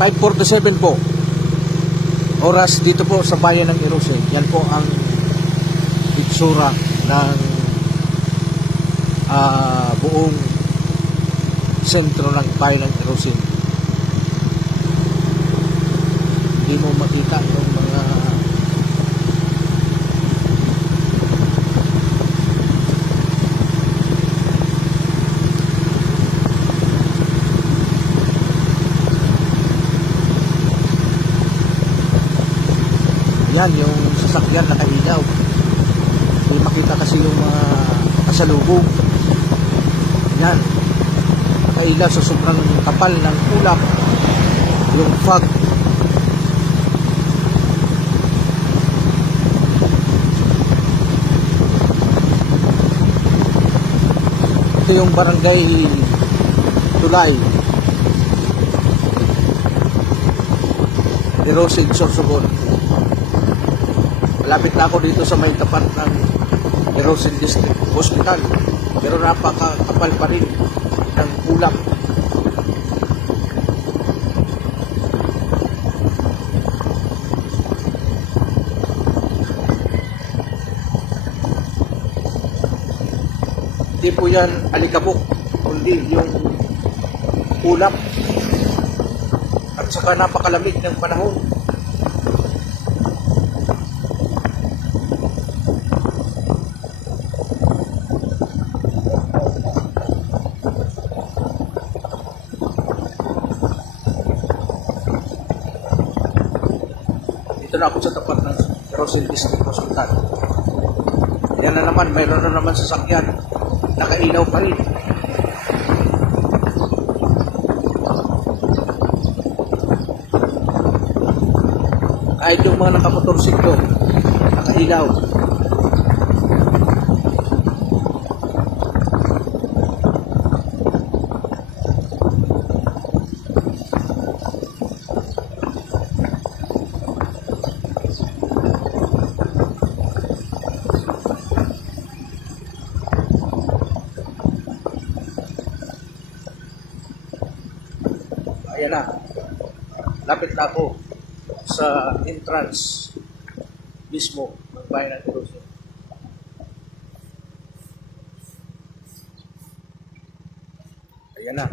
5:47 po. Oras dito po sa bayan ng Irosin. Yan po ang itsura ng buong sentro ng bayan ng Irosin. Hindi mo makita yung mga yan, yung sasakyan nakailaw. Hindi makita kasi yung mga kasalubong. Yan, nakailaw sa sobrang kapal ng ulap yung fog. Ito yung barangay Tulay, Irosin, Sorsogon. Malapit na ako dito sa may tapat ng Irosin District Hospital, pero napakakapal pa rin ng ulap. Hindi po yan alikabok, kundi yung ulap at saka napakalamig ng panahon. Dito na ako sa tapat ng Irosin District Hospital. Yan na naman, mayroon na naman sasakyan. Nakailaw pa rin. Kahit yung mga nakamotorsiklo, nakailaw. Ayan na, lapit na ako sa entrance mismo ng bayan ng Irosin. Ayan na.